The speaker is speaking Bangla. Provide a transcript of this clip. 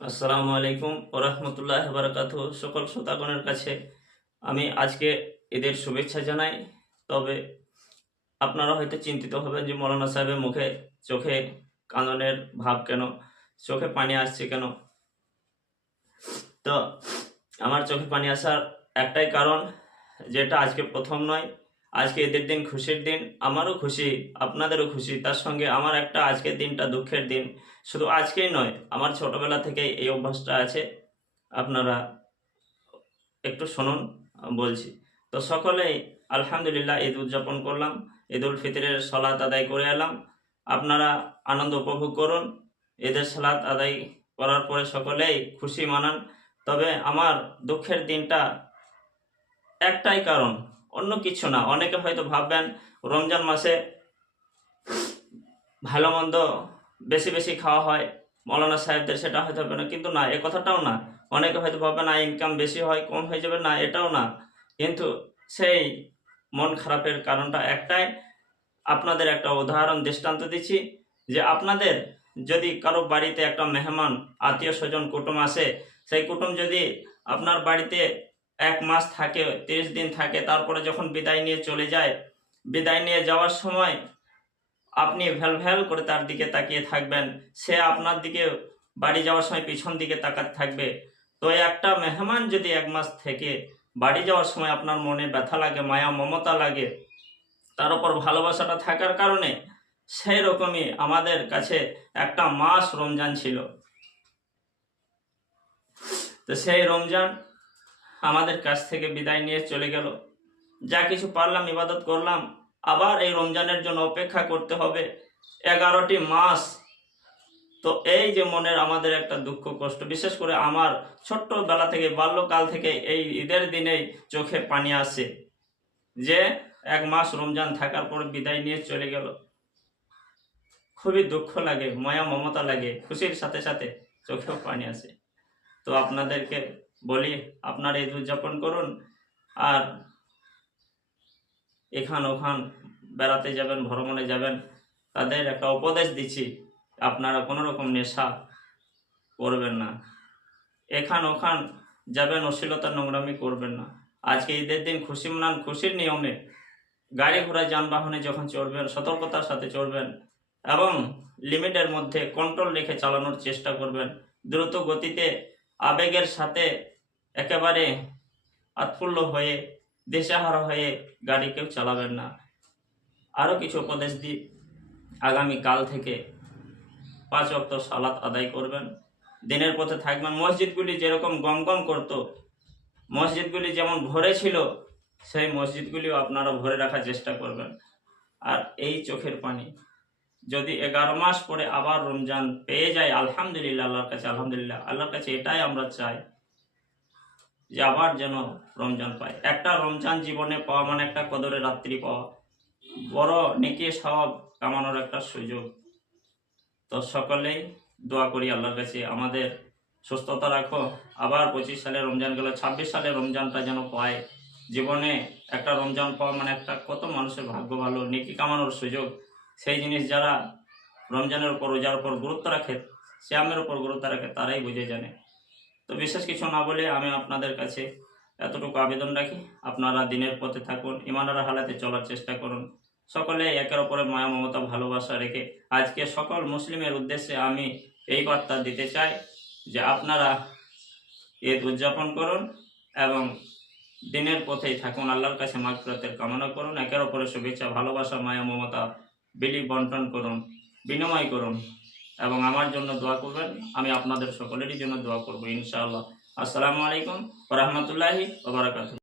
আসসালামু আলাইকুম ওরহমতুল্লাহ বারাকাত সকল শ্রোতাগণের কাছে আমি আজকে এদের শুভেচ্ছা জানাই। তবে আপনারা হয়তো চিন্তিত হবেন যে মৌলানা সাহেবের মুখে, চোখে কাঁদনের ভাব কেন? চোখে পানি আসছে কেন? তো আমার চোখে পানি আসার একটাই কারণ, যেটা আজকে প্রথম নয় আজকে এদের দিন খুশির দিন, আমারও খুশি, আপনাদেরও খুশি। তার সঙ্গে আমার একটা আজকের দিনটা দুঃখের দিন। শুধু আজকেই নয়, আমার ছোটবেলা থেকেই এই অভ্যাসটা আছে। আপনারা একটু শুনুন, বলছি। তো সকলেই আলহামদুলিল্লাহ ঈদ উদযাপন করলাম, ঈদ উল ফিতরের সলাত আদায় করে এলাম। আপনারা আনন্দ উপভোগ করুন, ঈদের সালাত আদায় করার পরে সকলেই খুশি মানান। তবে আমার দুঃখের দিনটা একটাই কারণ অন্য কিছু না। অনেকে হয়তো ভাববেন, রমজান মাসে ভালো মন্দ বেশি বেশি খাওয়া হয়। মৌলানা সাহেবদের সেটা হয়তো হবে না, কিন্তু না, এ কথাটাও না। অনেকে হয়তো ভাবে না ইনকাম বেশি হয়, কম হয়ে যাবে, না, এটাও না। কিন্তু সেই মন খারাপের কারণটা একটাই, আপনাদের একটা উদাহরণ, দৃষ্টান্ত দিচ্ছি, যে আপনাদের যদি কারও বাড়িতে একটা মেহমান আত্মীয় স্বজন কুটুম আসে, সেই কুটুম যদি আপনার বাড়িতে এক মাস থাকে, তিরিশ দিন থাকে, তারপরে যখন বিদায় নিয়ে চলে যায়, বিদায় নিয়ে যাওয়ার সময় আপনি ভ্যাল ভ্যাল করে তার দিকে তাকিয়ে থাকবেন। সে আপনার দিকে, বাড়ি যাওয়ার সময় পিছন দিকে তাকাতে থাকবে। তো একটা মেহমান যদি এক মাস থেকে বাড়ি যাওয়ার সময় আপনার মনে ব্যথা লাগে, মায়া, মমতা লাগে, তার উপর ভালোবাসাটা থাকার কারণে সেই রকমই আমাদের কাছে একটা মাস রমজান ছিল। তো সেই রমজান আমাদের কাছ থেকে বিদায় নিয়ে চলে গেল। যা কিছু পারলাম, ইবাদত করলাম। আবার এই রমজানের জন্য অপেক্ষা করতে হবে এগারোটি মাস। তো এই যে মনের আমাদের একটা দুঃখ, কষ্ট, বিশেষ করে আমার ছোট্টবেলা থেকে, বাল্যকাল থেকে এই ঈদের দিনেই চোখে পানি আসে যে এক মাস রমজান থাকার পর বিদায় নিয়ে চলে গেল। খুবই দুঃখ লাগে, মায়া, মমতা লাগে, খুশির সাথে সাথে চোখেও পানি আসে। তো আপনাদেরকে বলি আপনারা ঈদ উদযাপন করুন আর এখান ওখান বেড়াতে যাবেন, ভ্রমণে যাবেন। তাদের একটা উপদেশ দিচ্ছি, আপনারা কোনো রকম নেশা করবেন না। এখান ওখান যাবেন অশ্লীলতা নোংরামি করবেন না। আজকে ঈদের দিন খুশি মানান খুশির নিয়মে গাড়ি ঘোড়া, যানবাহনে যখন চড়বেন, সতর্কতার সাথে চড়বেন এবং লিমিটের মধ্যে কন্ট্রোল রেখে চালানোর চেষ্টা করবেন। দ্রুত গতিতে আবেগের সাথে একেবারে আৎফুল্ল হয়ে, দেশাহারা হয়ে গাড়ি কেউ চালাবেন না। আরও কিছু উপদেশ দিই আগামী কাল থেকে পাঁচ অক্ত সালাত আদায় করবেন। দিনের পথে থাকবেন। মসজিদগুলি যেরকম গম গম করতো, মসজিদগুলি যেমন ভরে ছিল, সেই মসজিদগুলিও আপনারা ভরে রাখার চেষ্টা করবেন। আর এই চোখের পানি, যদি এগারো মাস পরে আবার রমজান পেয়ে যায়, আলহামদুলিল্লাহ, আল্লাহর কাছে আলহামদুলিল্লাহ, আল্লাহর কাছে এটাই আমরা চাই। যে আবার যেন রমজান পায়। একটা রমজান জীবনে পাওয়া মানে একটা কদরের রাত্রি পাওয়া। বড় নেকিয়ে সব কামানোর একটা সুযোগ। তো সকলেই দোয়া করি আল্লাহর কাছে, আমাদের সুস্থতা রাখো। আবার পঁচিশ সালে রমজান গেল, ছাব্বিশ সালে রমজানটা যেন পায়। জীবনে একটা রমজান পাওয়া মানে একটা কত মানুষের ভাগ্য ভালো, নেকি কামানোর সুযোগ। সেই জিনিস যারা রমজানের উপর রোজার উপর গুরুত্ব রাখে, শ্যামের উপর গুরুত্ব রাখে, তারাই বুঝে জানে। তো বিশেষ কিছু না বলে আমি আপনাদের কাছে এতটুকু আবেদন রাখি। আপনারা দিনের পথে থাকুন ইমানার হালাতে চলার চেষ্টা করুন। সকলে একের অপরে মায়া, মমতা, ভালোবাসা রেখে আজকে সকল মুসলিমের উদ্দেশ্যে আমি এই বার্তা দিতে চাই যে আপনারা ঈদ উদযাপন করুন এবং দিনের পথেই থাকুন, আল্লাহর কাছে মাগফিরাতের কামনা করুন, একের অপরে শুভেচ্ছা, ভালোবাসা, মায়া, মমতা, বিলি বন্টন করুন, বিনিময় করুন। এবং আমার জন্য দোয়া করবেন। আমি আপনাদের সকলেরই জন্য দোয়া করব, ইনশাআল্লাহ। আসসালামু আলাইকুম রহমতুল্লাহি ওবরাকাতু